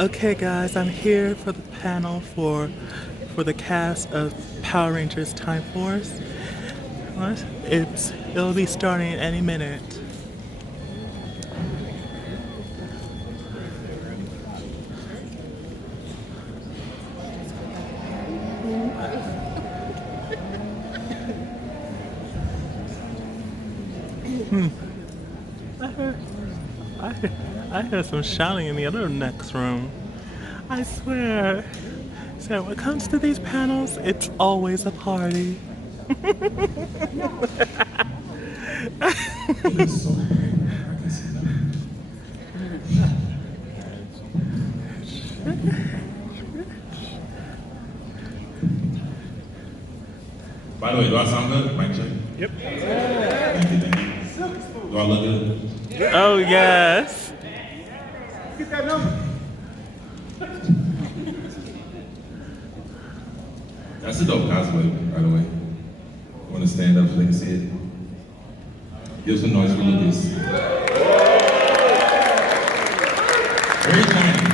Okay, guys, I'm here for the panel for the cast of Power Rangers Time Force. What? It'll be starting any minute. I heard, I heard, I heard some shouting in the other next room. I swear. So when it comes to these panels, it's always a party. By the way, do I sound good? Mic check. Yep. Thank you, thank you. Do I look good? Oh yes. Get that number. That's a dope cosplay, by the way. Want to stand up so they can see it? Give some noise for Lucas. Very tiny.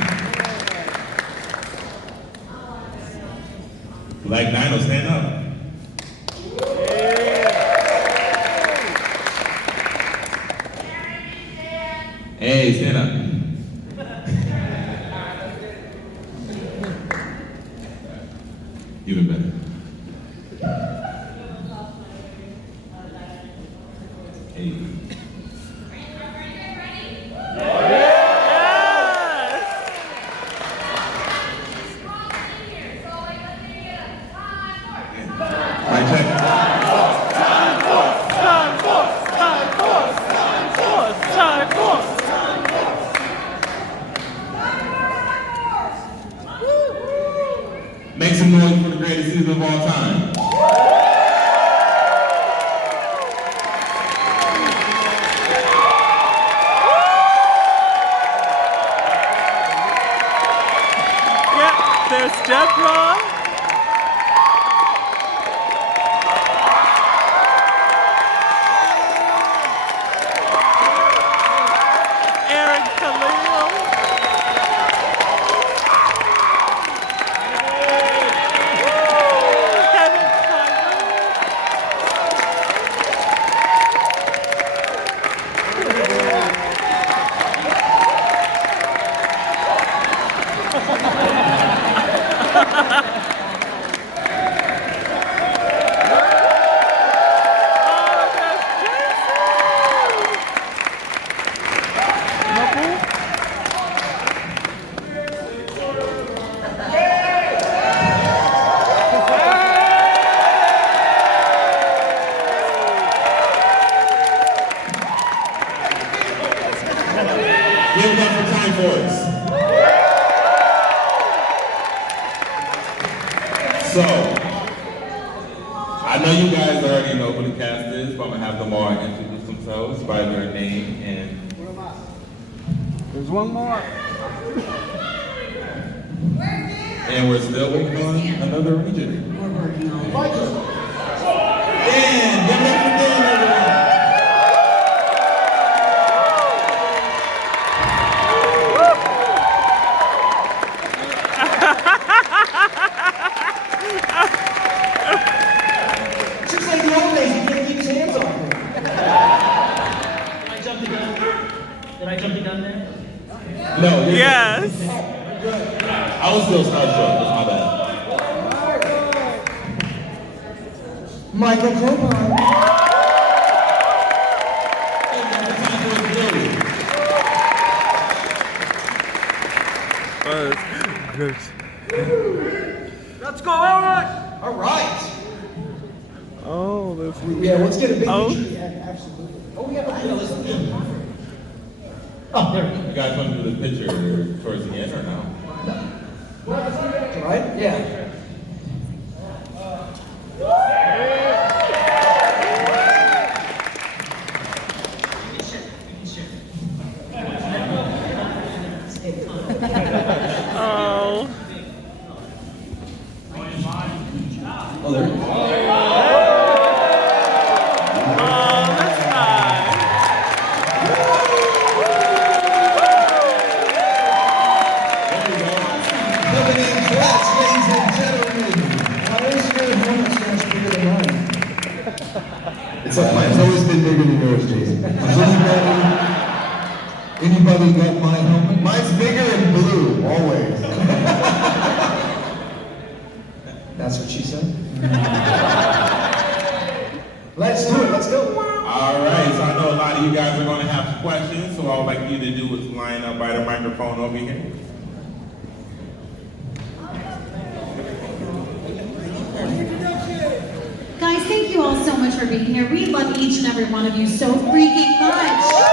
Black Dino, stand up. Hey, stand up. Even better. Hey. Mic check. Make some noise for the greatest season of all time. Yep, there's Deborah. Eric Khalil. Kevin Tyler. Give it up for Time Force. So, I know you guys already know who the cast is, but I'm gonna have them all introduce themselves by their name and. There's one more. And we're still waiting on another region. Dan, give it up for Dan, everyone. Just like the old days, he can't keep his hands off me. I jumped the gun. Did I jump the gun there? No, you're Yes. good. I was still starstruck, that's my bad. Michael Copan. Good. Let's go, Elroy. All right. Oh, that's Yeah, let's get a big Oh. picture. Yeah, absolutely. Oh, we have a Oh, there we go. You guys want to do the picture towards the end or no? All right? Yeah. oh. Oh, there. Oh, that's nice. Everybody got my helmet? Mine's bigger and blue, always. That's what she said? Let's do it, let's go. All right, so I know a lot of you guys are going to have questions, so all I'd like you to do is line up by the microphone over here. Guys, thank you all so much for being here. We love each and every one of you so freaking much.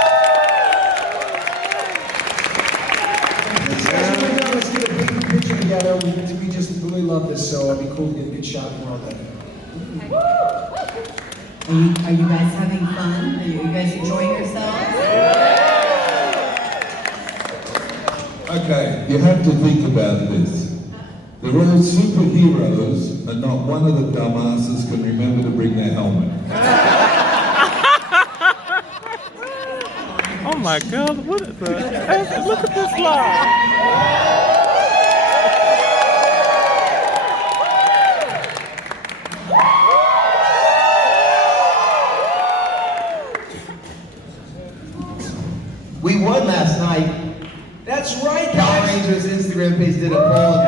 Let's get a big picture together. We just really love this, so it'd be cool to get a good shot of all that. Are you guys having fun? Are you guys enjoying yourselves? Okay, you have to think about this. They're all superheroes, and not one of the dumbasses can remember to bring their helmet. Oh my God, what is that? Look at this line. We won last night. That's right, Power Rangers Instagram page did a poll.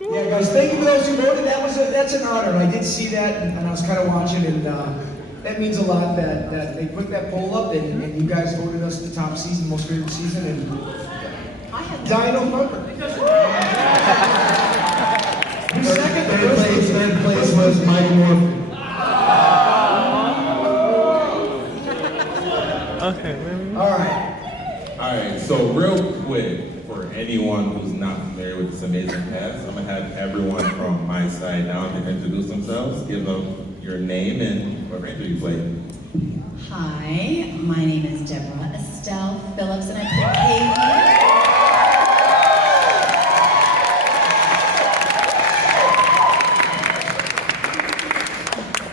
Yeah, guys, thank you for those who voted. That's an honor. I did see that, and I was kind of watching, and that means a lot that they put that poll up, and you guys voted us the top season, most favorite season, and Dino Thumper. Third place was Mike Morphicon. Okay, maybe. All right. All right, so real quick, for anyone who's not familiar with this amazing cast, I'm gonna have everyone from my side down to introduce themselves, give them your name and what ranger you play. Hi, my name is Deborah Estelle Phillips, and I play Katie.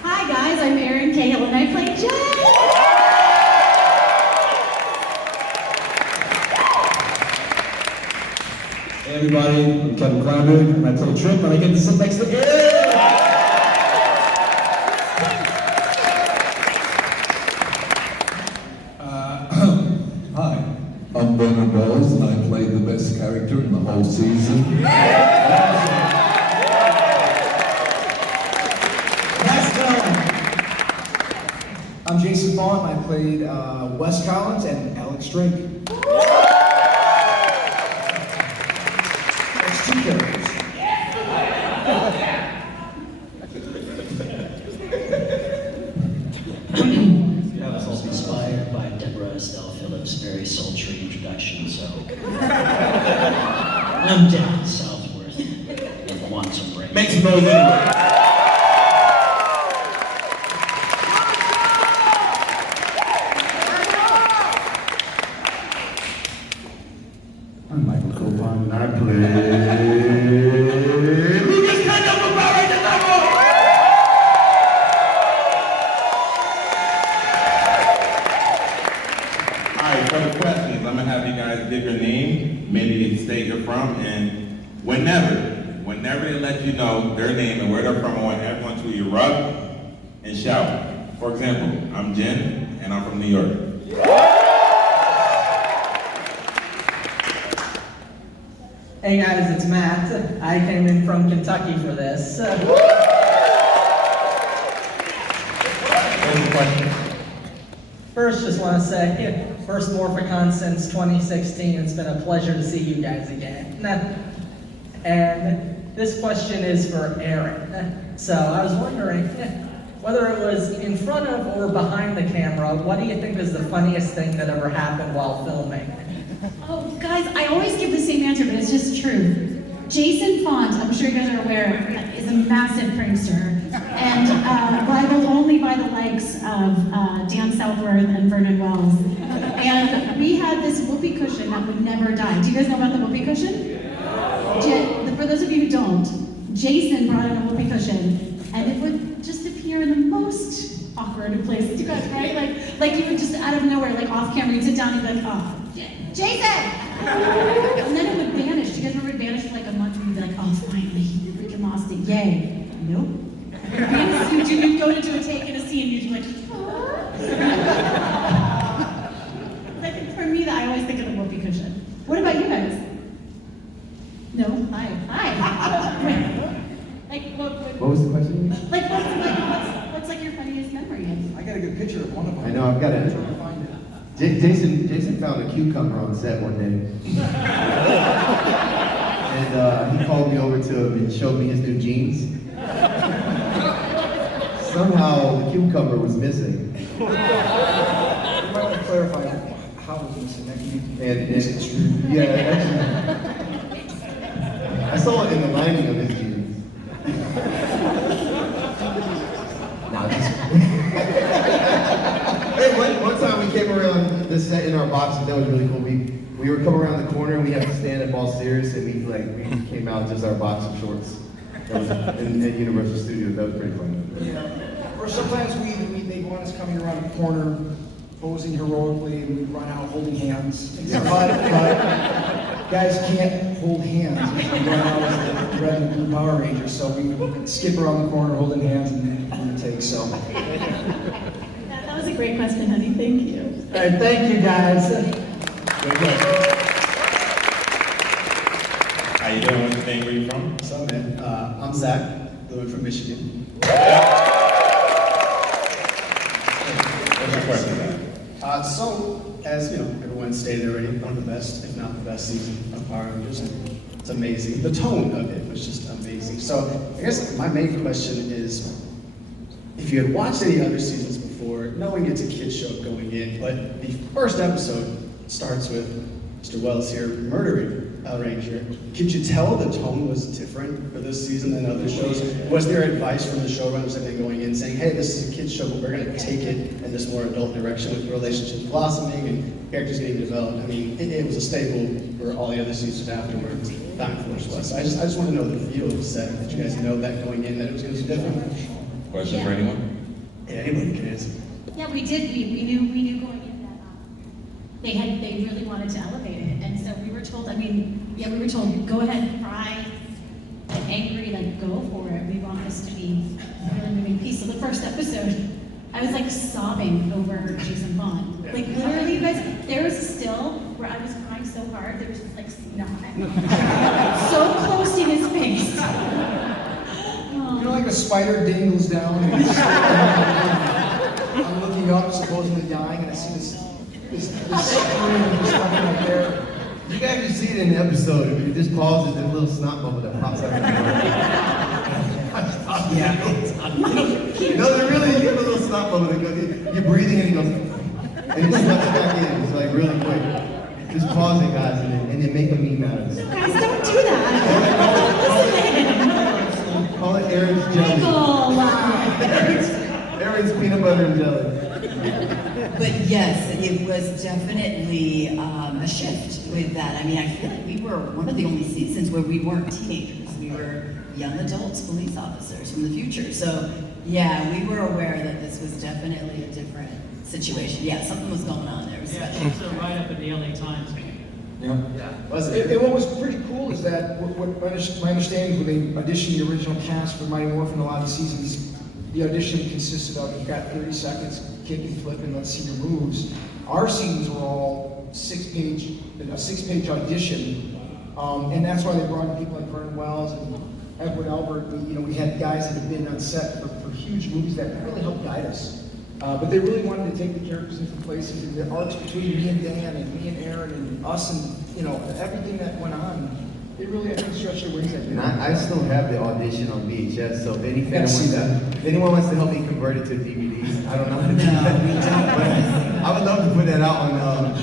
Hi guys, I'm Erin Cahill and I play Jen. Hey everybody, I'm Kevin Cranberry, and I play Trip, and I get to sit next to Erin! Hi, I'm Bernard Bowles, and I played the best character in the whole season. I'm Jason Vaughn. I played Wes Collins and Alex Drake. That's two characters. I was also inspired by Deborah Estelle Phillips' very sultry introduction, so I'm down southward and want some break. Make some noise anyway. I'm Michael Copan, and I play... Alright, for the questions, I'm gonna have you guys give your name, maybe the state you're from, and whenever they let you know their name and where they're from, I want everyone to erupt and shout. For example, I'm Jen, and I'm from New York. Hey guys, it's Matt. I came in from Kentucky for this. First, just want to say, first Morphicon since 2016. It's been a pleasure to see you guys again. And this question is for Erin. So I was wondering, whether it was in front of or behind the camera, what do you think is the funniest thing that ever happened while filming? Oh, guys, I always give the same answer, but it's just true. Jason Font, I'm sure you guys are aware, is a massive prankster, and rivaled only by the likes of Dan Southworth and Vernon Wells. And we had this whoopee cushion that would never die. Do you guys know about the whoopee cushion? For those of you who don't, Jason brought in a whoopee cushion, and it would just appear in the most awkward of places. You guys, right? Like you would just out of nowhere, like off camera, you'd sit down and be like, oh, Jason! And then it would vanish Yay. Nope. Because you'd go to do a take in a scene, you'd be like, like for me, I always think of the whoopee cushion. What about you guys? No? Hi. Like, What was the question? Like, what's like your funniest memory? I got a good picture of one of them. I know, I've got it. Jason found a cucumber on set one day. And he called me over to him and showed me his new jeans. Somehow the cucumber was missing. You might want to clarify how it was missing. Is it true? Yeah, actually, I saw it in the lining of his jeans. Now just. Hey, one time we came around the set in our boxes. That was really cool. We were coming around the corner and we had to stand up all serious, and we came out just our boxer shorts. That was in Universal Studios. That was pretty fun. Yeah. Or sometimes they want us coming around the corner, posing heroically, and we run out holding hands. But guys can't hold hands. We run out as the red and blue Power Rangers, so we skip around the corner holding hands and take. So. That was a great question, honey. Thank you. All right, thank you guys. How you doing? What's your name? Where you from? What's up, man? I'm Zach, living from Michigan. What's your question? So, as you know, everyone stated already, one of the best, if not the best season of Power Rangers, and it's amazing. The tone of it was just amazing. So, I guess my main question is, if you had watched any other seasons before, knowing it's a kid's show going in, but the first episode starts with Mr. Wells here murdering a Ranger. Could you tell the tone was different for this season than other shows? Was there advice from the showrunners that they're going in saying, hey, this is a kid's show, but we're going to take it in this more adult direction with relationships blossoming and characters getting developed? I mean, it was a staple for all the other seasons afterwards. Time Force was. So I just want to know the feel of the set. Did you guys know that going in that it was going to be different? Question for anyone? Yeah, anybody can answer. Yeah, we did. We knew going in that they really wanted to elevate it, and so we were told. I mean, yeah, we were told go ahead, cry, angry, like go for it. We want this to be a really moving piece. So the first episode, I was like sobbing over Jason Bond. Like literally, you guys, there was a still where I was crying so hard there was just like snot so close to his face. You know, like a spider dangles down, and I'm looking up, supposedly dying, and I see this screen just coming up there. You can actually see it in the episode. If you just pause it, there's a little snot bubble that pops out. Yeah. No, really, you get a little snot bubble that goes, you're breathing and it goes, and it snuts back in. It's like really quick. Just pause it, guys, and then make a meme out of it. Guys, don't do that. Call it Aaron's jelly. Aaron's peanut butter and jelly. But yes, it was definitely a shift with that. I mean, I feel like we were one of the only seasons where we weren't teenagers. We were young adults, police officers from the future. So yeah, we were aware that this was definitely a different situation. Yeah, something was going on there. It was special. So right up in the LA Times. Yeah. And what was pretty cool is that what my understanding is when they auditioned the original cast for Mighty Morphin a lot of the seasons, the audition consisted of you've got 30 seconds, kick and flip, and let's see your moves. Our scenes were all a six-page audition, and that's why they brought in people like Vernon Wells and Edward Albert. We had guys that had been on set for huge movies that really helped guide us. But they really wanted to take the characters into places, and the arcs between me and Dan and me and Aaron and us and everything that went on. They really, I think, stretched their wings. And I still have the audition on VHS, so if anyone wants to help me convert it to DVD, I don't know how to do that. But I would love to put that out on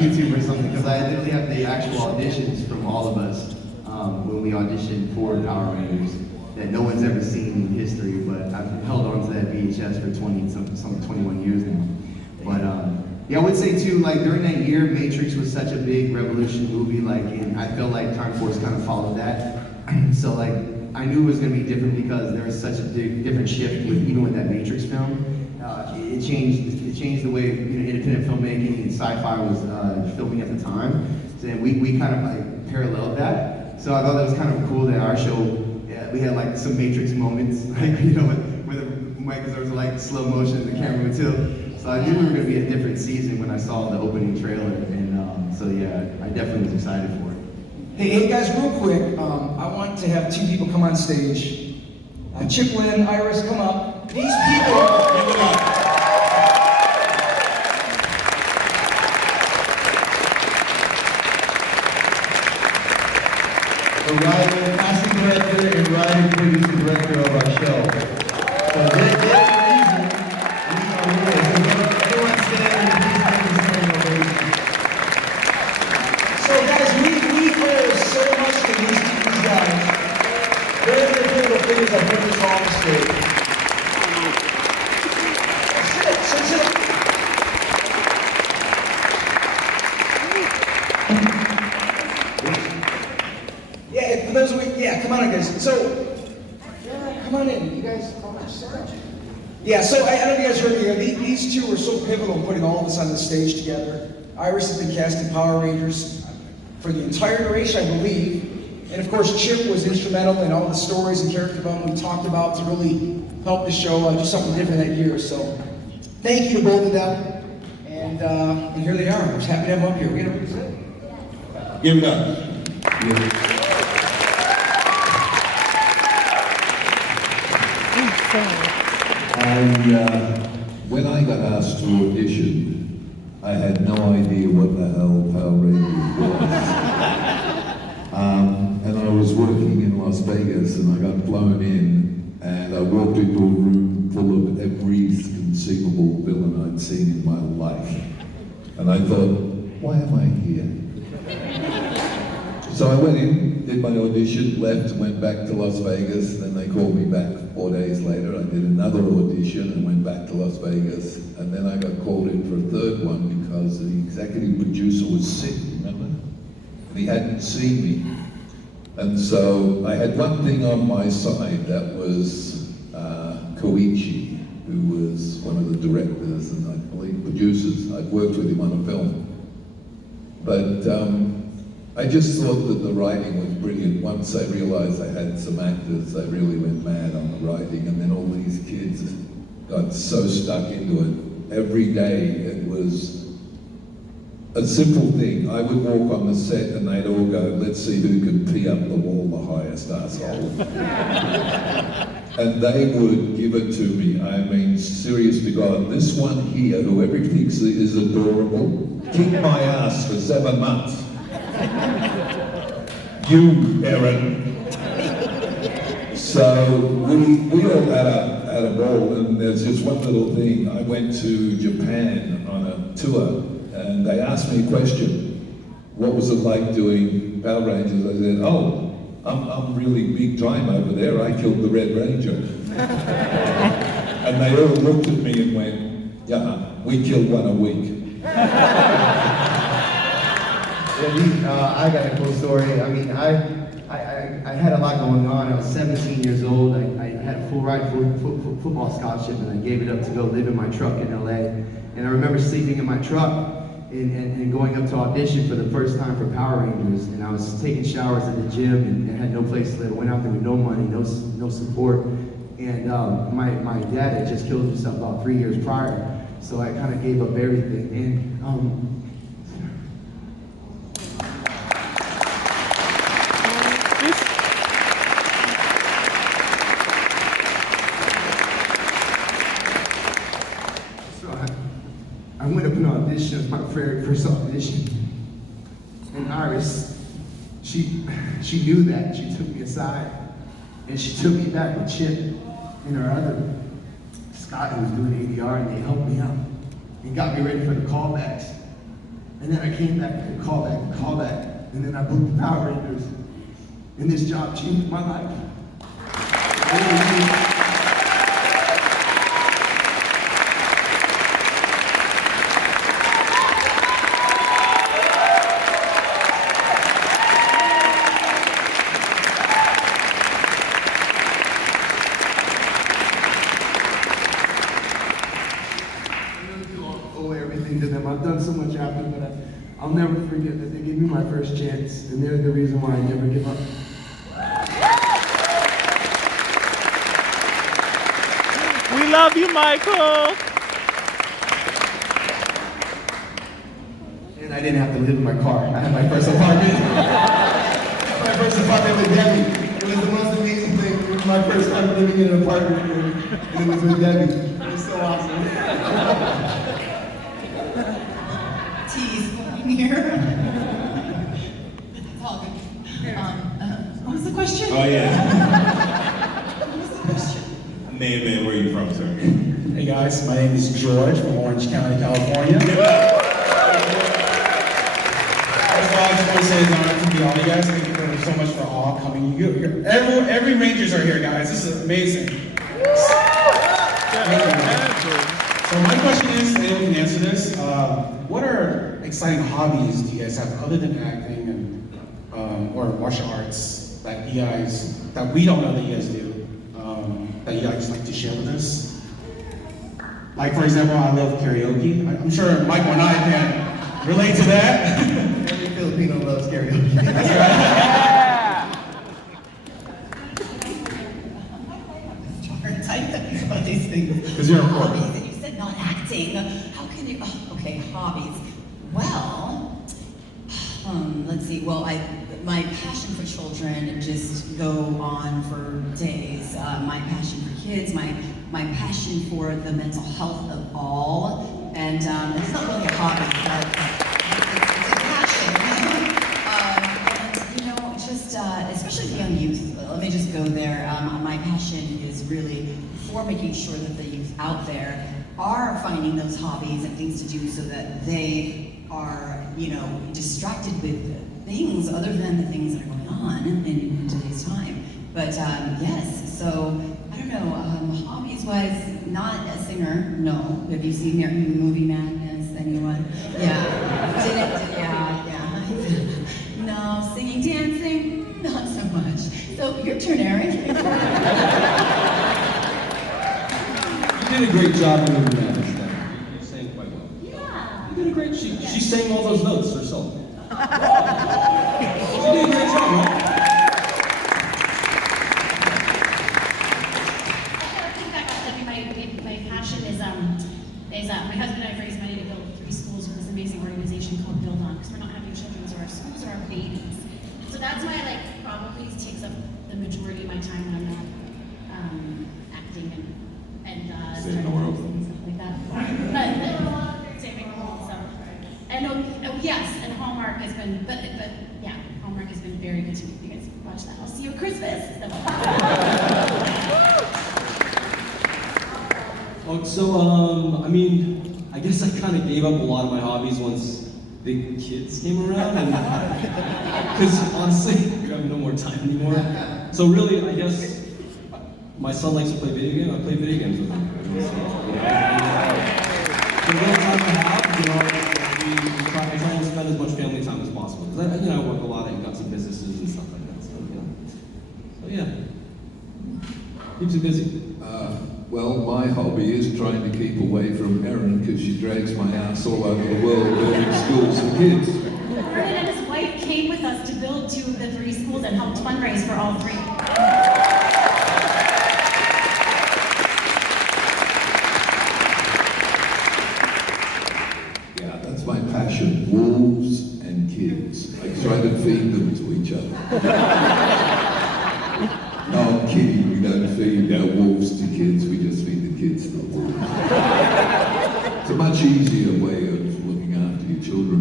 YouTube or something, because I literally have the actual auditions from all of us when we auditioned for Power Rangers that no one's ever seen in history, but I've held on to that VHS for 21 years now. But yeah, I would say too, like during that year, Matrix was such a big revolution movie, and I felt like Time Force kind of followed that. So like, I knew it was going to be different because there was such a big different shift even with that Matrix film. It changed the way independent filmmaking and sci-fi was filming at the time. So we kind of like paralleled that. So I thought that was kind of cool that our show we had like some Matrix moments, like, you know, where the mics are like slow motion and the camera would tilt. So I knew we were going to be a different season when I saw the opening trailer, and so yeah, I definitely was excited for it. Hey guys, real quick, I want to have 2 people come on stage. Chip Lynn, Iris, come up. These people. Give it up. The writer, casting director, and writer, producer, director of our show. So there's a reason we are here. So everyone stand and please give a standing ovation. So guys, we owe so much to these guys. Very beautiful things that put this on the stage. Sit. Yeah, for those of you, yeah, come on in, guys. So, yeah, come on in. You guys, yeah, so I don't know if you guys heard me. These 2 were so pivotal in putting all of this on the stage together. Iris has been cast in Power Rangers for the entire duration, I believe. And of course, Chip was instrumental in all the stories and character development we talked about to really help the show do something different that year. So, thank you to both of them. And here they are. I'm just happy to have them up here. We're gonna present. Give it up. When I got asked to audition, I had no idea what the hell Power Rangers was. And I was working in Las Vegas, and I got flown in, and I walked into a room full of every conceivable villain I'd seen in my life. And I thought, why am I here? So I went in, did my audition, left, went back to Las Vegas, then they called me back 4 days later. I did another audition and went back to Las Vegas, and then I got called in for a third one because the executive producer was sick, remember? And he hadn't seen me. And so I had one thing on my side, that was Koichi, who was one of the directors and I believe producers. I'd worked with him on a film. But I just thought that the writing was brilliant. Once I realized I had some actors, I really went mad on the writing, and then all these kids got so stuck into it. Every day it was a simple thing. I would walk on the set and they'd all go, let's see who can pee up the wall the highest, asshole. And they would give it to me. I mean, serious to God, this one here, who everybody thinks is adorable, kicked my ass for 7 months. You, Aaron. So we all had a ball, and there's just one little thing. I went to Japan on a tour, and they asked me a question. What was it like doing Power Rangers? I said, oh, I'm really big time over there. I killed the Red Ranger. And they all looked at me and went, yeah, we kill one a week. I got a cool story. I mean, I had a lot going on. I was 17 years old. I had a full ride football scholarship, and I gave it up to go live in my truck in LA. And I remember sleeping in my truck and going up to audition for the first time for Power Rangers. And I was taking showers at the gym and had no place to live. I went out there with no money, no support. And my dad had just killed himself about 3 years prior. So I kind of gave up everything. And I went up and auditioned, my very first audition. And Iris, she knew that. She took me aside. And she took me back with Chip and her other, Scott, who was doing ADR, and they helped me out. And got me ready for the callbacks. And then I came back to the callback, and then I booked the Power Rangers. And this job changed my life. To them. I've done so much after, but I'll never forget that they gave me my first chance, and they're the reason why I never give up. Love you, Michael. And I didn't have to live in my car. I had my first apartment. My first apartment with Debbie. It was the most amazing thing. It was my first time living in an apartment, and it was with Debbie. It was so awesome. Tease going here. It's all good. What was the question? Oh, yeah. What was the question? Name and where you from, sir? Hey guys, my name is George from Orange County, California. First of all, I just want to say it's an honor to meet all you guys. Thank you so much for all coming. Every Rangers are here, guys. This is amazing. So my question is, anyone can answer this. What are exciting hobbies do you guys have other than acting and or martial arts that you guys, that we don't know that you guys do, that you guys like to share with us? Like, for example, I love karaoke. I'm sure Michael and I can relate to that. Every Filipino loves karaoke. That's right. Type about these things. Because you're important. Hobbies, and you said not acting. How can you? Oh, okay, hobbies. Well, let's see. Well, my passion for children just go on for days. My passion for kids, my passion for the mental health of all, and it's not really a hobby, but it's a passion. And you know, just especially the young youth. Let me just go there. My passion is really for making sure that the youth out there are finding those hobbies and things to do so that they are, you know, distracted with things other than the things that are going on in today's time. But yes, so I don't know, hobbies-wise, not a singer, no. Have you seen the movie Madness, anyone? Yeah, yeah. No, singing, dancing, not so much. So your turn, Eric. You did a great job in the Madness. You sang quite well. Yeah. You did a great. She sang all those notes herself. She did a great job, right? My passion is my husband and I raised money to build 3 schools with this amazing organization called Build On, because we're not having children, so our schools are our babies. So that's why probably takes up the majority of my time when I'm not acting and Saving the world. and stuff like that. But saving the world, so. And yes, and Hallmark has been, but yeah, Hallmark has been very good to me. You guys watch that. I'll see you at Christmas. I mean, I guess I kind of gave up a lot of my hobbies once the kids came around, because honestly, we have no more time anymore. So really, I guess my son likes to play video games. I play video games with him. So, the little time I have, I try to spend as much family time as possible. Because I work a lot and got some businesses and stuff like that. So yeah, keeps me busy. Well, my hobby is trying to keep away from Erin because she drags my ass all over the world building schools for kids. Vernon and his wife came with us to build 2 of the 3 schools and helped fundraise for all 3. Yeah, that's my passion, wolves and kids. I try to feed them to each other. No, I'm kidding, we don't feed our wolves to kids, we just feed the kids to the wolves. It's a much easier way of looking after your children.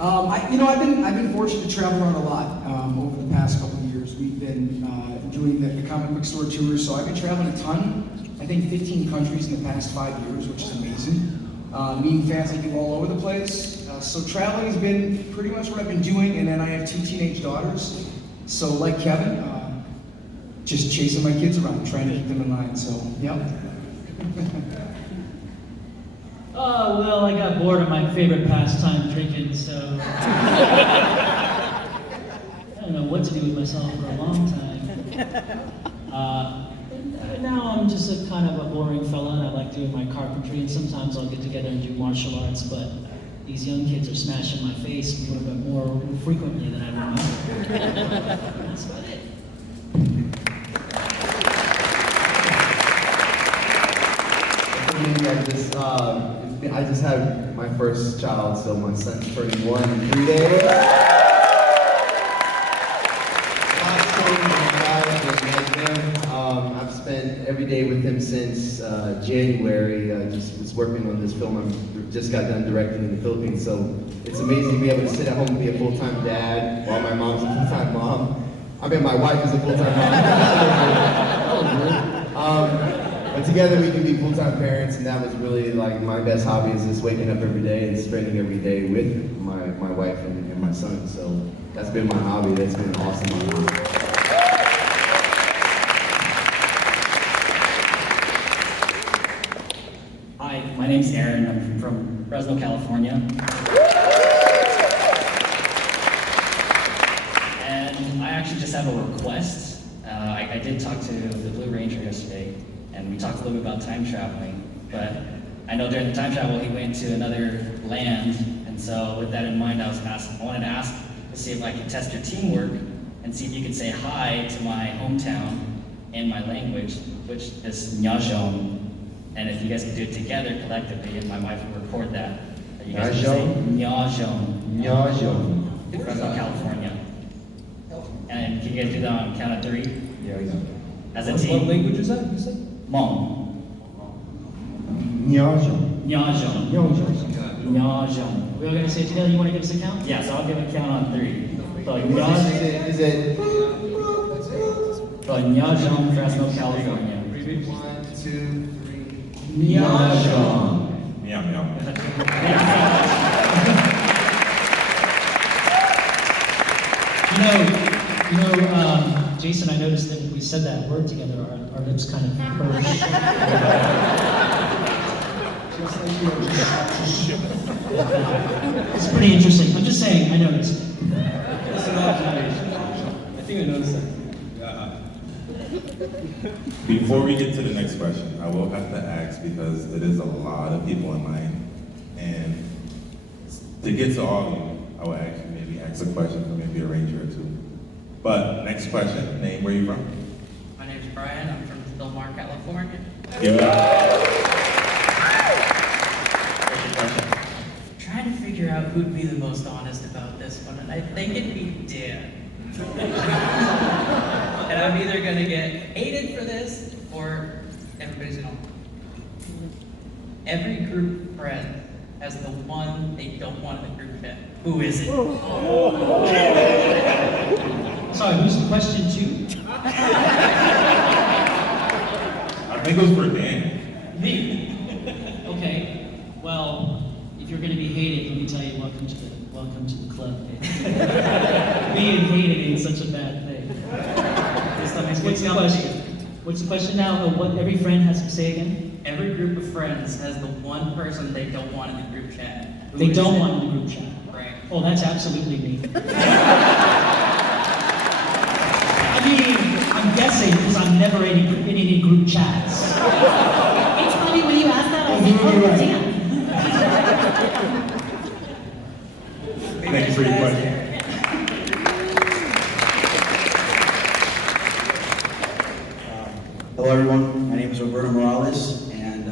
I've been fortunate to travel around a lot over the past couple of years. We've been doing the comic book store tours, so I've been traveling a ton. I think 15 countries in the past 5 years, which is amazing. Meeting fans like you all over the place. So traveling has been pretty much what I've been doing, and then I have 2 teenage daughters. So like Kevin, just chasing my kids around, trying to keep them in line, so, yep. Well, I got bored of my favorite pastime, drinking, so I don't know what to do with myself for a long time. Now I'm just a kind of a boring fella, and I like doing my carpentry, and sometimes I'll get together and do martial arts, but these young kids are smashing my face a little bit more frequently than I remember. That's about it. I just had my first child, so my son's turning 1 in 3 days. I've spent every day with him since January. Just was working on this film. I just got done directing in the Philippines, so it's amazing to be able to sit at home and be a full-time dad while my mom's a full-time mom. I mean, my wife is a full-time mom. But together we can be full-time parents, and that was really like my best hobby is just waking up every day and spending every day with my wife and my son. So that's been my hobby. That's been awesome. Hi, my name's Aaron. I'm from Fresno, California. And I actually just have a request. I did talk to the Blue Ranger yesterday, and we talked a little bit about time traveling, but I know during the time travel he went to another land, and so with that in mind, I wanted to ask to see if I could test your teamwork and see if you could say hi to my hometown in my language, which is Nyajong. And if you guys could do it together collectively, and my wife will record that you guys can say Nyajong. Nyajong. Fresno, California. And can you guys do that on count of 3? Yeah, we got it. As a team. What language is that, you said? Hmong. Nyajong. Nyajong. Nyajong. We're all gonna say it together. You want to give us a count? Yeah, so I'll give a count on 3. So Is it? Nyajong, Fresno, California. 1, 2, 3. Nyajong. Meow, meow. Jason, I noticed that we said that word together. Our lips kind of pursed. It's pretty interesting. I'm just saying. I noticed. That's an observation. I think I noticed that. Before we get to the next question, I will have to ask because it is a lot of people in line, and to get to all of you, I will actually maybe ask a question for maybe a ranger or two. But next question, name, where you from? My name's Brian. I'm from Del Mar, California. Give it up. Trying to figure out who'd be the most honest about this one, and I think it'd be Dan. And I'm either gonna get hated for this, or everybody's gonna. Every group friend has the one they don't want in the group chat. Who is it? Sorry, who's the question to? I think it was for Dan. Me. Okay. Well, if you're going to be hated, let me tell you, welcome to the club. Being hated ain't such a bad thing. What's the question? What's the question now? What every friend has to say again? Every group of friends has the one person they don't want in the group chat. Who They is don't it? want in the group chat. Right. Oh, that's absolutely me. I mean, I'm guessing because I'm never in any group chats. It's funny when you ask that, I was like, oh, damn. Thank you for your question. Hello everyone, my name is Roberto Morales, and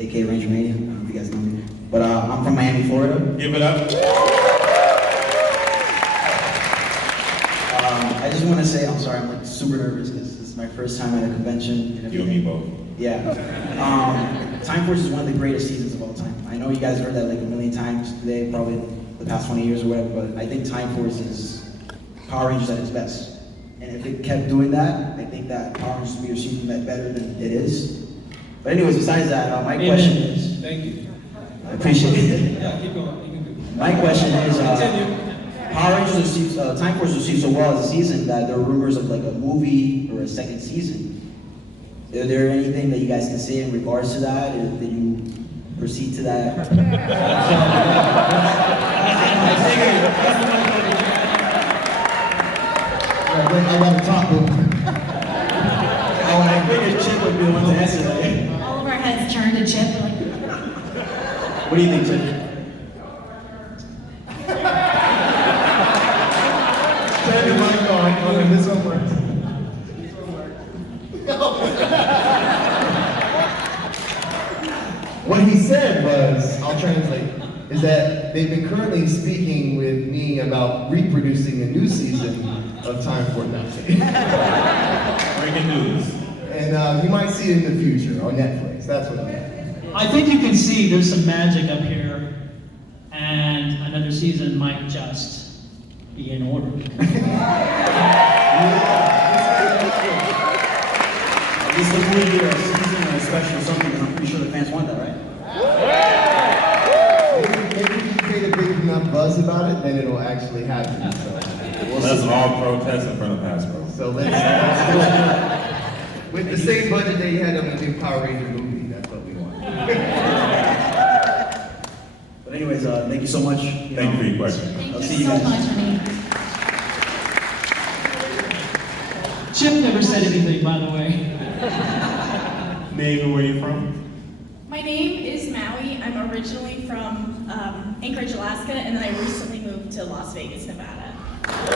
aka Ranger Mania, I don't know if you guys know me, but I'm from Miami, Florida. Give it up. I just want to say, I'm sorry, I'm like super nervous because this is my first time at a convention. You and me both. Yeah. Time Force is one of the greatest seasons of all time. I know you guys heard that like a million times today, probably the past 20 years or whatever, but I think Time Force is Power Rangers at its best. And if it kept doing that, I think that Power Rangers would be receiving that better than it is. But anyways, besides that, my question is... Thank you. I appreciate it. Yeah, keep going. You can go. My question is, Continue. Power Rangers received, Time Force received so well as a season that there are rumors of like a movie or a second season. Is there anything that you guys can say in regards to that? Or did you proceed to that? I got to talk with him. Oh, and I figured Chip would be the one to answer that. All of our heads turned to Chip. Like, What do you think, Chip? Turn your mic on, this one works. What he said is that they've been currently speaking with me about reproducing a new season of Time for Nothing. Breaking news. And you might see it in the future on Netflix. That's what I'm at. I think you can see there's some magic up here, and another season might just be in order. At least before you do a season or a special or something, because I'm pretty sure the fans want that, right? Maybe if you create a big enough buzz about it, then it'll actually happen. So Let's all protest in front of Pascal. So let's do it. With the same budget that you had on the new Power Ranger movie, that's what we want. But anyways, thank you so much. Thank you for your question. I'll see you guys. Chip never said anything, by the way. Name and where you from? My name is Maui. I'm originally from Anchorage, Alaska, and then I recently moved to Las Vegas, Nevada. For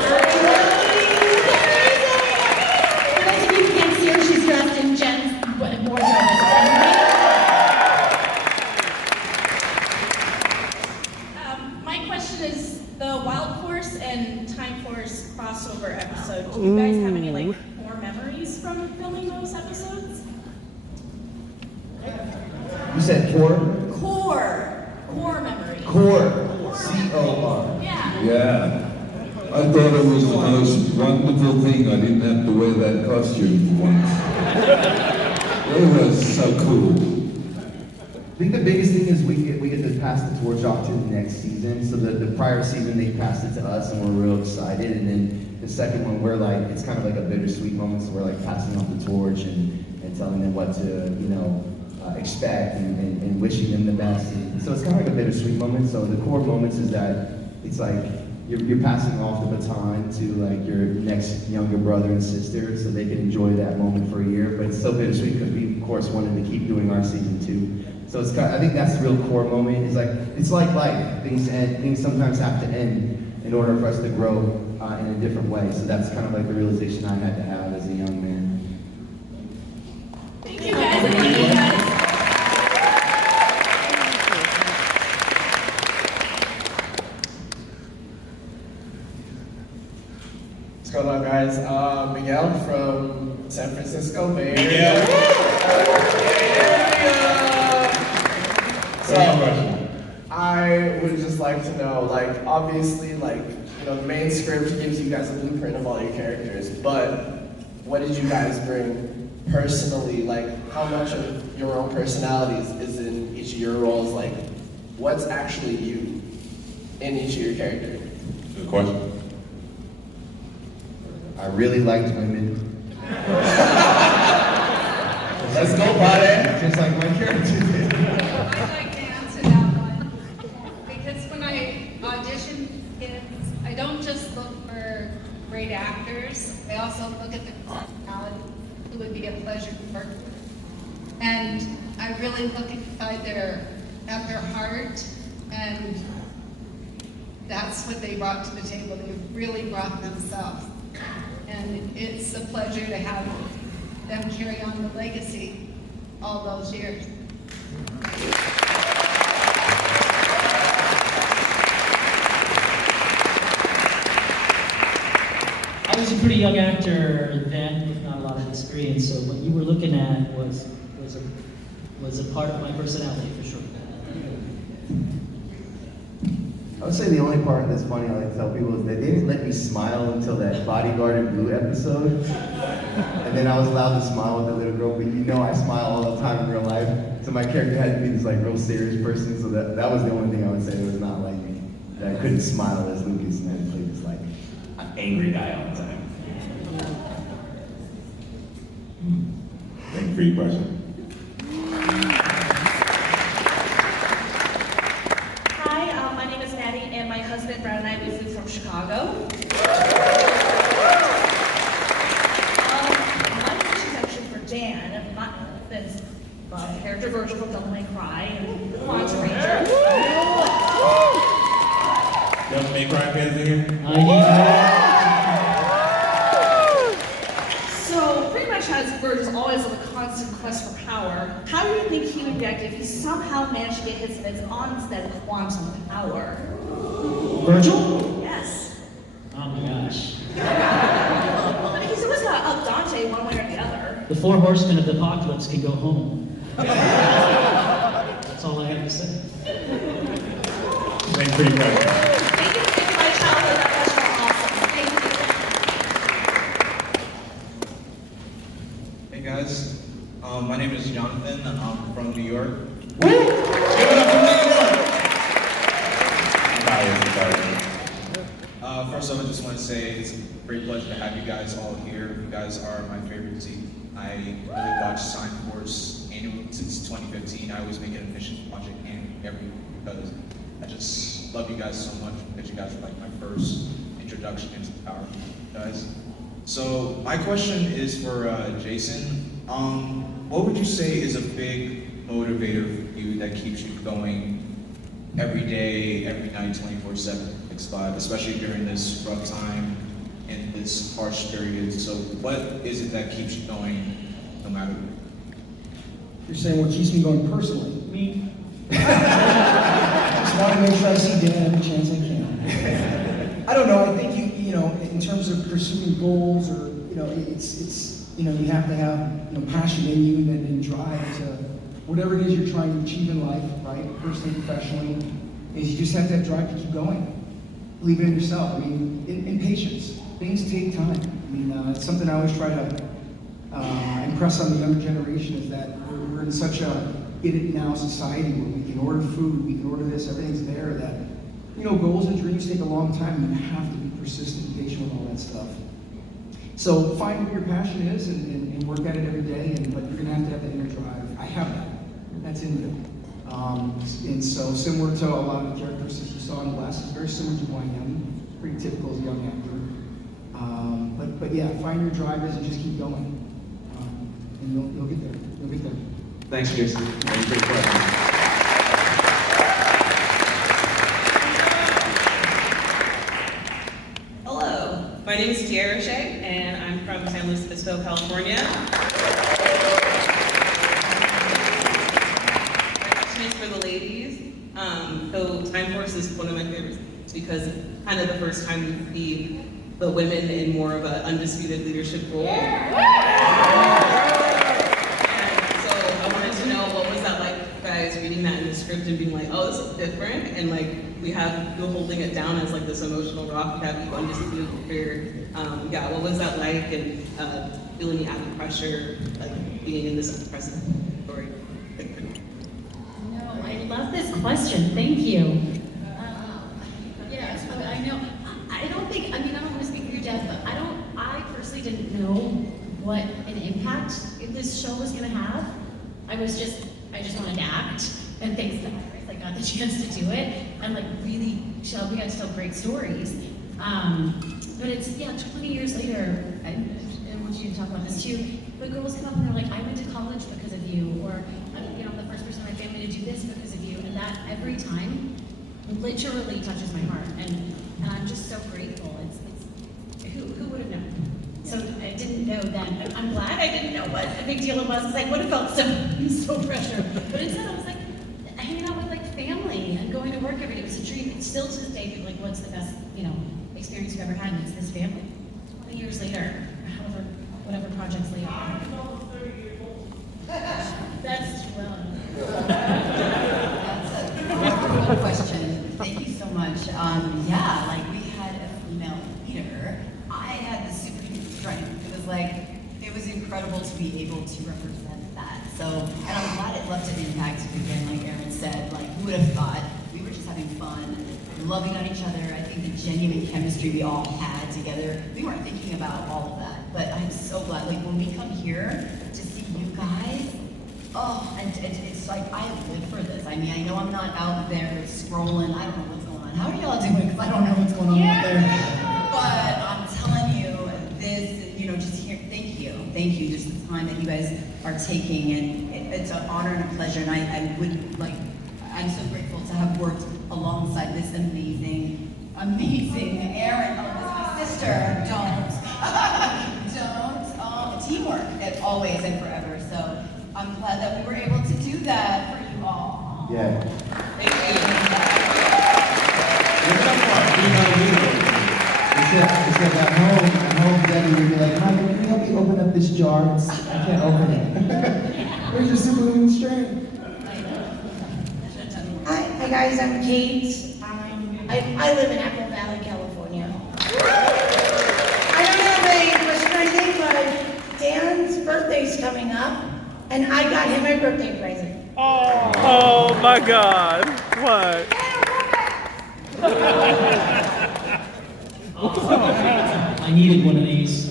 those of you who can't see her, she's dressed in Jen's wardrobe. My question is the Wild Force and Time Force crossover episode. Do you guys have any core memories from filming those episodes? You said core? Core memories. Core. C-O-R. Yeah. Yeah. I thought it was the most wonderful thing I didn't have to wear that costume once. It was so cool. I think the biggest thing is we get to pass the torch off to the next season. So the prior season they passed it to us and we're real excited, and then the second one we're like, it's kind of like a bittersweet moment, so we're like passing off the torch and telling them what to expect and wishing them the best. And so it's kind of like a bittersweet moment. So the core moments is that it's like you're passing off the baton to like your next younger brother and sister, so they can enjoy that moment for a year. But it's so bittersweet because we of course wanted to keep doing our season 2. So it's kind of, I think that's the real core moment. It's like life. Things end. Things sometimes have to end in order for us to grow in a different way. So that's kind of like the realization I had to have as a young man. Thank you guys. I love you guys. What's going on, guys? Miguel from San Francisco Bay Area. So, I would just like to know, like, obviously, like, you know, the main script gives you guys a blueprint of all your characters, but what did you guys bring personally? Like, how much of your own personalities is in each of your roles? Like, what's actually you in each of your characters? Good question. I really liked women. Let's go, buddy. Just like my character did. I'd like to answer that one. Because when I audition kids, I don't just look for great actors, I also look at the personality, who would be a pleasure to work with. And I really look at their heart, and that's what they brought to the table. They really brought themselves. And it's a pleasure to have them carry on the legacy all those years. I was a pretty young actor then, with not a lot of experience, so what you were looking at was a part of my personality for sure. I would say the only part that's funny I like to tell people is that they didn't let me smile until that Bodyguard in Blue episode. And then I was allowed to smile with the little girl, but you know I smile all the time in real life. So my character had to be this like real serious person, so that was the only thing I would say that was not like me. That I couldn't smile as Lucas and then play this like angry guy all the time. Thank you for your question. Hi, my name is Maddie, and my husband Brad and I we flew from Chicago. My question is actually for Dan. My husband's character Virgil from Devil May Cry and Quantum Ranger. Devil May Cry fans in here? So pretty much has we're just always on a constant quest for power, how do you think he would react if he somehow managed to get his mitts on instead of quantum power? Virgil? Yes. Oh my gosh. I mean, he's always got up Dante one way or the other. The 4 horsemen of the apocalypse can go home. That's all I have to say. Thanks for your question. Thank you for making my childhood that much more awesome. Thank you. Hey guys, my name is Jonathan and I'm from New York. Give it up for New York! First off, I just want to say it's a great pleasure to have you guys all here. You guys are my favorite team. I really watched Sign Force annually since 2015. I always make it a mission to watch it annually every week because I just love you guys so much because you guys are like my first introduction into the power of you guys. So my question is for Jason. What would you say is a big motivator for you that keeps you going every day, every night, 24/7, 6/5, especially during this rough time and this harsh period? So what is it that keeps you going no matter what? You're saying what keeps me going personally? Me. Just want to make sure I see Dan every chance I can. I don't know. I think you know, in terms of pursuing goals, or it's you have to have passion in you and drive to whatever it is you're trying to achieve in life, right? Personally, professionally, is you just have to have drive to keep going. Believe in yourself. I mean, in patience. Things take time. I mean, it's something I always try to impress on the younger generation is that we're in such a get it now society where we can order food, we can order this, everything's there, that goals and dreams take a long time and you have to be persistent and patient with all that stuff. So find what your passion is and work at it every day, but you're gonna have that inner drive. I have that. That's in me. And so similar to a lot of the characters that you saw in the last, it's very similar to who I am. Pretty typical as a young actor. But yeah, find your drivers and just keep going. And you'll get there. You'll get there. Thanks, Jason. Thank you for the question. Hello, my name is Tiara Shea, and I'm from San Luis Obispo, California. My question is for the ladies. So Time Force is one of my favorites because it's kind of the first time you see the women in more of an undisputed leadership role. And so I wanted to know, what was that like, guys, reading that in the script and being like, oh, this is different, and like we have you holding it down as like this emotional rock, we have you undisputed leader. Yeah, what was that like, and feeling the added pressure, like being in this unprecedented story? No, I love this question. Thank you. Yes, I know. I don't want to speak for your dad, but I personally didn't know what an impact this show was going to have. I just wanted to act, and thanks to Iris, I got the chance to do it, and like really, we got to tell great stories. But it's, 20 years later, I want you to talk about this too, but girls come up and they're like, I went to college because of you, or I'm the first person in my family to do this because of you, and that every time literally touches my heart, and I'm just so grateful. It's who would have known? So I didn't know then. I'm glad I didn't know what a big deal it was, because I would have felt so pressured. But instead I was like hanging out with like family and going to work every day. It was a dream. It's still to this day, people are like, what's the best experience you've ever had? And it's this family. 20 years later, however, whatever projects later. That's well. That's a good question. Thank you so much. Yeah, like we had a female leader. I had the superhuman strength. It was incredible to be able to represent that. So, and I'm glad it left an impact again, like Erin said. Like, who would have thought? We were just having fun, loving on each other. I think the genuine chemistry we all had together, we weren't thinking about all of that. But I'm so glad, like when we come here to see you guys, and it's like, I live for this. I mean, I know I'm not out there scrolling, I don't know what's going on. How are y'all doing? Because I don't know what's going on out there. But I'm telling you, this, just here, thank you, just the time that you guys are taking, and it's an honor and a pleasure, and I'm so grateful to have worked alongside this amazing Erin. Oh, this is my sister. Don't. Teamwork, it always. I'm glad that we were able to do that for you all. Yeah. Thank you. Except at home, Daddy would be like, Michael, can you help me open up this jar? I can't open it. Where's your super glue string? Hi guys, I'm Kate. I live in Apple Valley, California. I don't have a question or anything, but Dan's birthday's coming up, and I got him a birthday present. Oh my God! What? I needed one of these.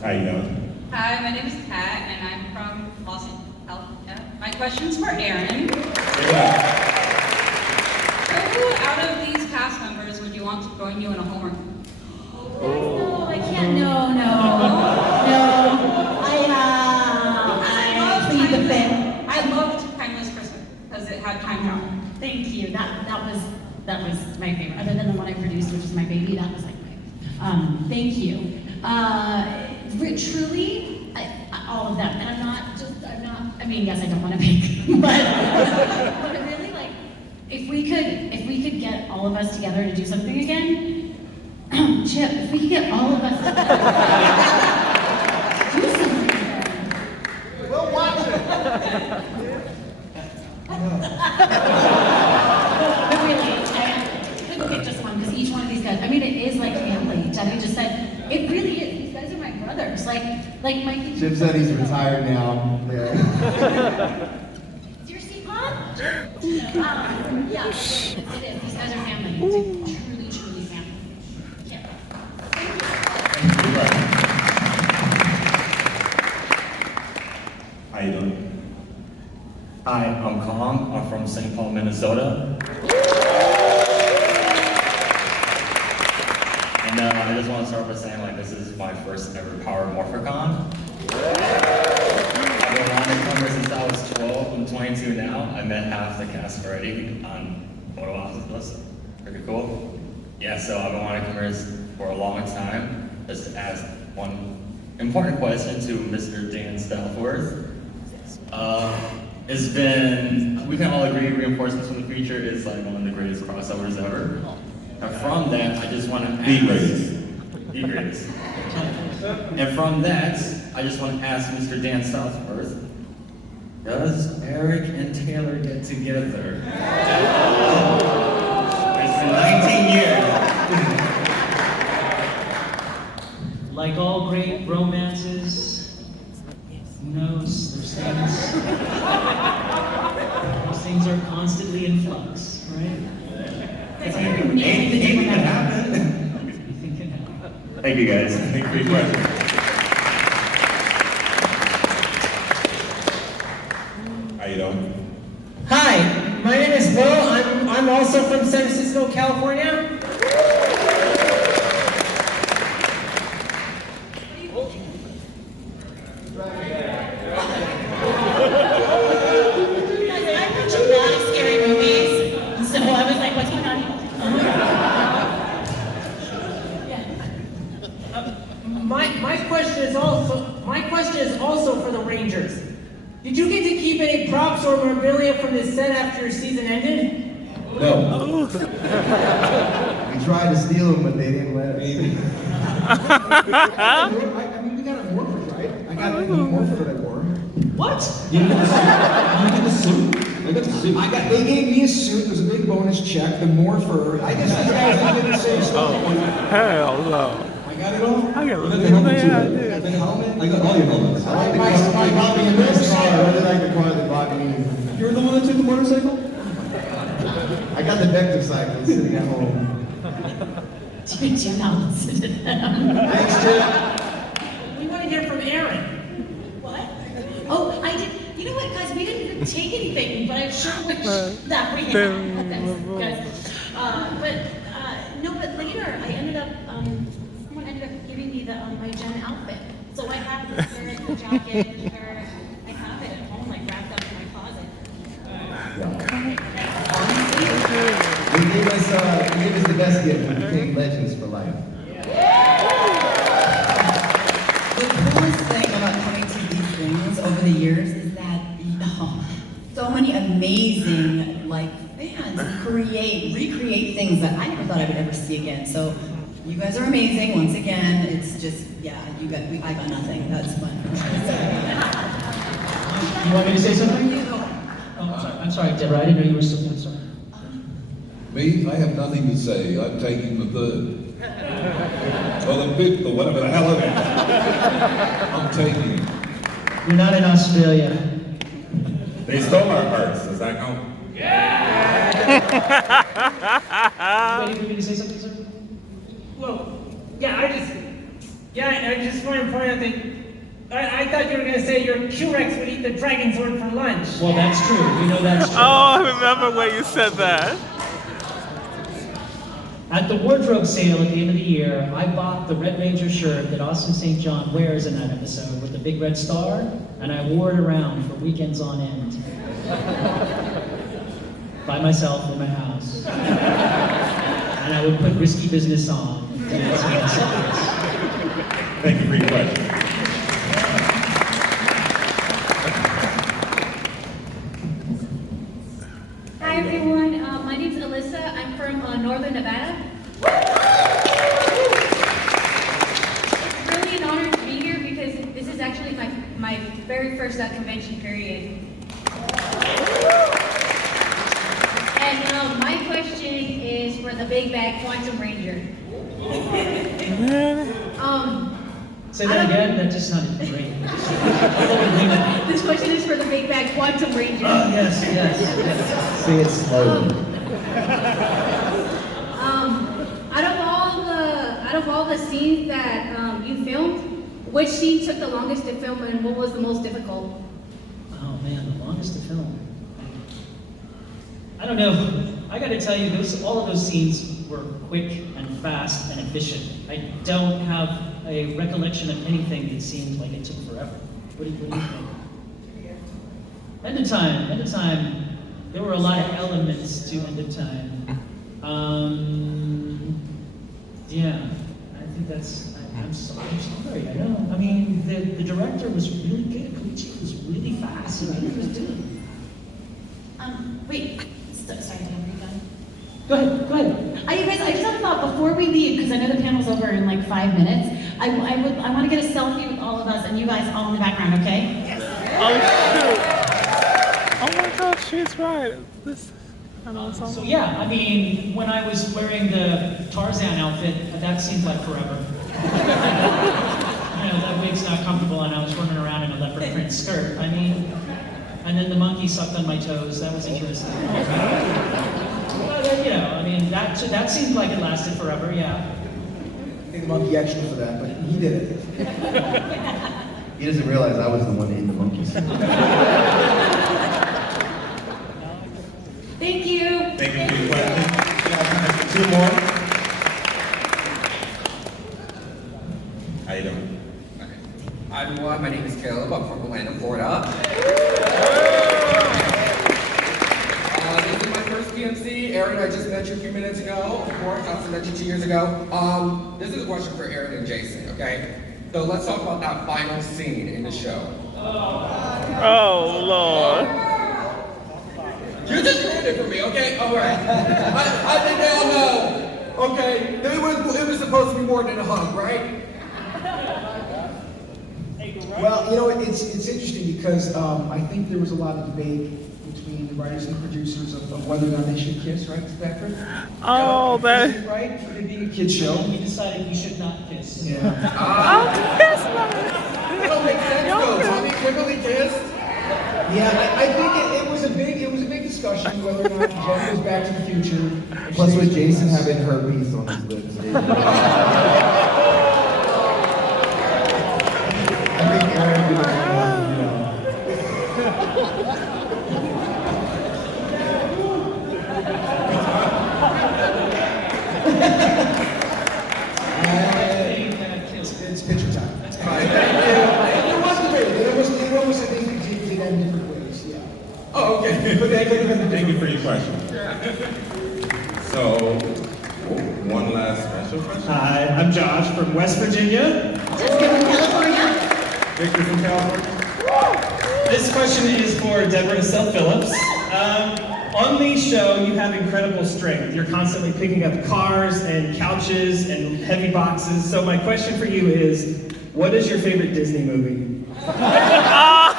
How you doing? Hi, my name is Kat, and I'm from Los Angeles. My question's for Aaron. Who out of these cast members would you want to join you in a homework? Oh, I can't, no. I plead the fifth. I loved Timeless Christmas because it had time travel. Thank you. That was my favorite. Other than the one I produced, which is my baby, that was like my. Thank you. Truly, all of them. And I'm not. I mean, yes, I don't want to pick, but really, like, if we could get all of us together to do something again, Chip, if we could get all of us together to do something again. We'll watch it. But really, I couldn't pick just one, because each one of these guys, I mean, it is like family. Jenny just said, it really is. These guys are my brothers. Like my. Chip said he's retired now. Yeah. Is your seat on? Yeah, it is. These guys are family. It's truly family. Yeah. How you doing? Hi, I'm Kong. I'm from St. Paul, Minnesota. And I just want to start by saying, like, this is my first ever Power Morphicon. I've been wanting to come here since I was 12. I'm 22 now. I met half the cast already on photo ops with us. Pretty cool. Yeah, so I've been wanting to come here for a long time. Just to ask one important question to Mr. Dan Southworth. It's been, we can all agree, Reinforcements from the Future is like one of the greatest crossovers ever. And from that, I just want to ask... The greatest. And from that, I just want to ask Mr. Dan Southworth, does Eric and Taylor get together? It's been 19 years. Like all great romances, who knows? Those things are constantly in flux, right? Anything can happen. Thank you, guys. Thank you for your question. How you doing? Hi, my name is Will. I'm also from San Francisco, California. My question is also for the Rangers. Did you get to keep any props or memorabilia from this set after your season ended? No. We tried to steal them, but they didn't let us. I mean, we got a morpher, right? I got a morpher that I wore. What? You get the suit? I got the suit. They gave me a suit. It was a big bonus check. The morpher. I guess these guys did the same stuff. Hell no. I got it all. I got the helmet too. I got the helmet. I got all your helmets. I like my bought me a nice car. I really like the car that bought me. You're the one that took the motorcycle? I got the Vector cycle sitting at home. Do not listen to them. Thanks, Jim. We want to hear from Aaron. What? Oh, I did. You know what, guys? We didn't even take anything, but I sure wish that we had this, guys. But later I ended up. Someone ended up giving me the my Jen outfit, so I have the shirt, the jacket, the shirt. I have it at home, like wrapped up in my closet. create legends for life. The coolest thing about coming to these things over the years is that, so many amazing, fans recreate things that I never thought I would ever see again. So, you guys are amazing. Once again, it's just, I got nothing. That's fun. You want me to say something? I'm sorry, Deborah. I didn't know you were still. I'm sorry. Me, I have nothing to say. I'm taking the third. Or the fifth, or whatever the hell it is. I'm taking it. You're not in Australia. They stole our hearts. Does that count? You ready for me to say something, sir? Well, I just want to point out that I thought you were going to say your Q-Rex would eat the dragon sword for lunch. Well, that's true. You know that's true. Oh, I remember when you said that. At the wardrobe sale at the end of the year, I bought the Red Ranger shirt that Austin St. John wears in that episode with the big red star, and I wore it around for weekends on end. By myself in my house. And I would put Risky Business on. Thank you for your question. Hi everyone, my name's Alyssa. I'm from Northern Nevada. It's really an honor to be here because this is actually my very first convention period. And my question is for the Big Bad Quantum Ranger. Say that again? That just sounded great. This question is for the Big Bad Quantum Ranger. Oh, yes. Say it slowly. Out of all the scenes that you filmed, which scene took the longest to film and what was the most difficult? Oh man, the longest to film. I don't know. I gotta tell you, all of those scenes were quick and fast and efficient. I don't have a recollection of anything that seemed like it took forever. What do you think? End of Time. There were a lot of elements to End of Time. Yeah, I think that's. I'm sorry. I know. I mean, the director was really good. Koichi was really fast. He knew what he was doing. Wait. Sorry, Dan, are you done? Go ahead. You guys, I just had a thought before we leave, because I know the panel's over in like 5 minutes. I want to get a selfie with all of us and you guys all in the background, okay? Yes. Oh my gosh, she's right. So yeah, I mean, when I was wearing the Tarzan outfit, that seemed like forever. That wig's not comfortable, and I was running around in a leopard print skirt. I mean, and then the monkey sucked on my toes. That was interesting. That seemed like it lasted forever. Yeah. I think the monkey extra for that, but he did it. He doesn't realize I was the one in the monkeys. Thank you. Thank you for your question. We have time for 2 more. How you doing? Hi everyone, my name is Caleb. I'm from Orlando, Florida. This is my first PMC. Aaron, I just met you a few minutes ago. Of course, I also met you 2 years ago. This is a question for Aaron and Jason, okay? So let's talk about that final scene in the show. Oh, Lord. You just ruined it for me, okay? All right. I think they all know. Okay, it was supposed to be more than a hug, right? Well, it's interesting because I think there was a lot of debate between the writers and producers of whether or not they should kiss, right, Patrick? Oh, that. Is it right for it being a kid's show? We decided we should not kiss. Yeah. That don't make sense though. Tommy Kimberly kissed? Yeah, I think it was a big discussion whether or not Jen goes back to the future. Plus with Jason having herpes on his lips. I think Aaron would have It's picture time. That's fine. There was debate. There was I think did that in different ways. Yeah. Oh, okay. Thank you for your question. So, one last special Hi, I'm Josh from West Virginia. Jessica from California. Victor from California. This question is for Deborah Phillips. On the show, you have incredible strength. You're constantly picking up cars and couches and heavy boxes. So my question for you is, what is your favorite Disney movie? Gosh,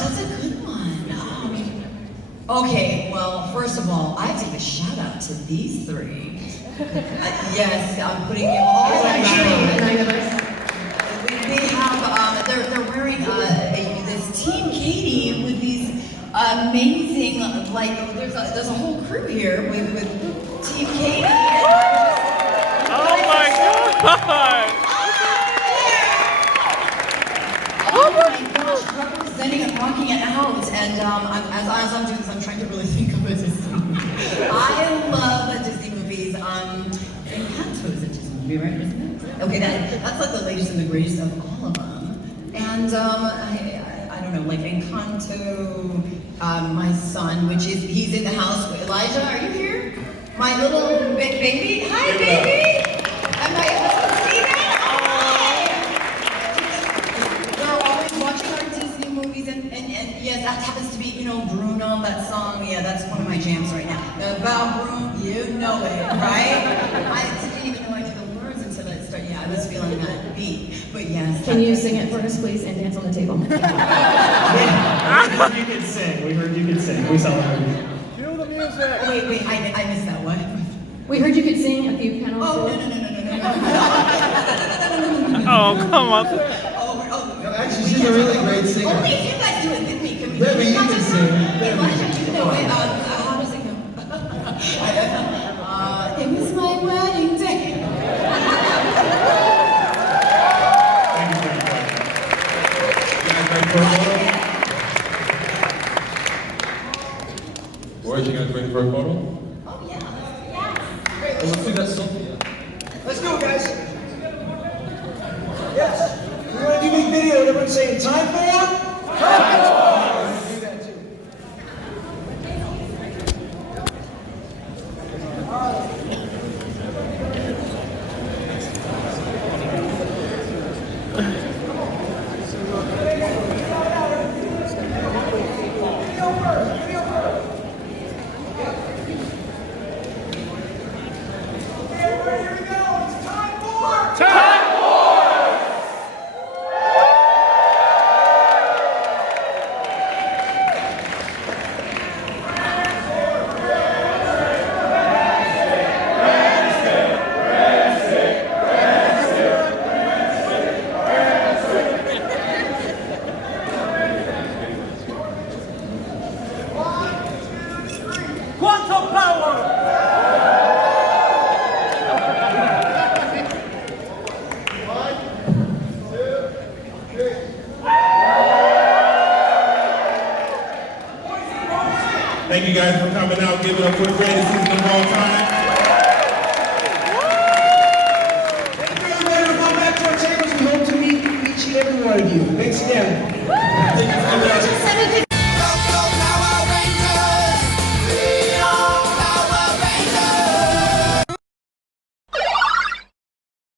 that's a good one. Okay, well, first of all, I have to give a shout out to these three. Yes, I'm putting you all on They have, they're wearing this Team Katie with these amazing, like, there's a whole crew here with Team Katie. Oh my God! Oh my gosh, representing and rocking it out. And as I'm doing this, I'm trying to really think of a Disney movie. I love the Disney movies. Encanto is a Disney movie, right? Isn't it? Okay, that's like the latest and the greatest of all of them. And I don't know, like Encanto, my son, he's in the house. Elijah, are you here? My little baby. Hi, baby. And my husband, Steven. They're always watching our Disney movies, and yes, that happens to be, Bruno, that song. Yeah, that's one of my jams right now. About Bruno, you know it, right? I didn't even know I knew the words until it started. Yeah, I was feeling that beat. But yes. Can you sing it for us, please, and dance on the table? We heard you could sing. We heard you could sing. We saw the movie. Cue the music. Wait, I missed that one. We heard you could sing a few panels. Oh, no. Oh, come on. No, actually, she's a really great singer. Only if you guys do it with me. Can we? Debbie, you can sing. Elijah, you know it. How does it go? It was my wedding day. Boys, you guys ready for a photo? Oh, yeah. Well, let's do that selfie. Let's do it, guys. Yes. We want to do big video. Everyone saying time for? Time for! Do that too. Quantum power! Thank you guys for coming out. Give it up for the greatest season of all time. Thank you, everybody, for coming back to our tables. We hope to meet each and every one of you. Thanks again.